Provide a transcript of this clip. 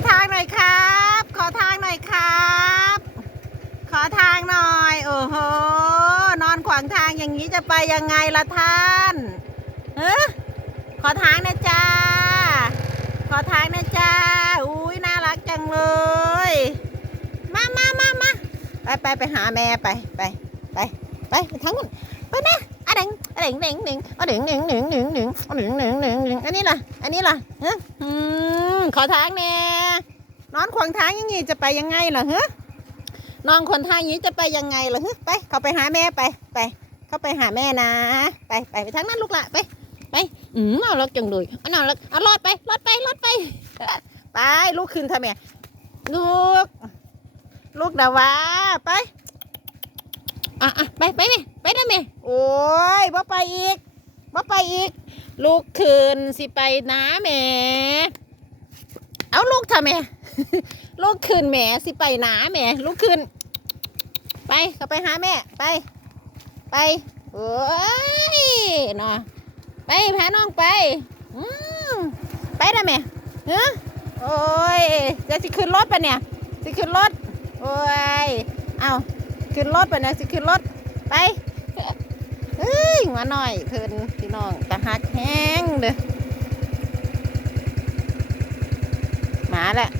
ขอทางหน่อยครับ ขอทางหน่อยครับ ขอทางหน่อย โอ้โห นอนขวางทางอย่างนี้จะไปยังไงล่ะท่านเออขอทางนะจ้า ขอทางนะจ้า อุ้ยน่ารักจังเลย มามามามาไปไปไปหาแม่ไปไปไปไปทั้งหมดไปนะอะเด้งอะเด้งเด้งเด้งอะเด้งเด้งเด้งเด้งเด้งอะเด้งเด้งเด้งเด้งอันนี้ล่ะ อันนี้ล่ะฮะอืมขอทางแน่ นอนขวางทางอยังงี้จะไปยังไงล่ะฮะนอนขวางทางอย่างนี้จะไปยังไงล่ะฮะไป เขาไปหาแม่ไปไปเข้าไปหาแม่นะ ไปไปไปทางนั้นลูกละไป ไปอืมเอาลักจังเลยเอาเอาลักเอารอดไปรอดไปรอดไป ไปลูกขึ้นทำไมลูก ลูกดาวาไปอะอะไปไปไหมไปได้ไหมโอ้ยบ่ไปอีกบ่ไปอีก ลูกขึ้นสิไปนะแม่เอาลูกทำไม ลูกขึ้นแหม่สิไปหนะแหม่ลูกขึ้น ไปเขาไปหาแม่ไป ไปโอ้ยเนาะไปพาน้องไปอืมไปได้ไหมเฮ้โอ้ยจะสิขึ้นรถปะเนี่ยสิขึ้นรถโอ้ยเอาขึ้นรถปะเนี่ยสิขึ้นรถไปเฮ้ยหัวหน่อยเพิ่นพี่น้องตะหักแห้งเด้อมาแล้ว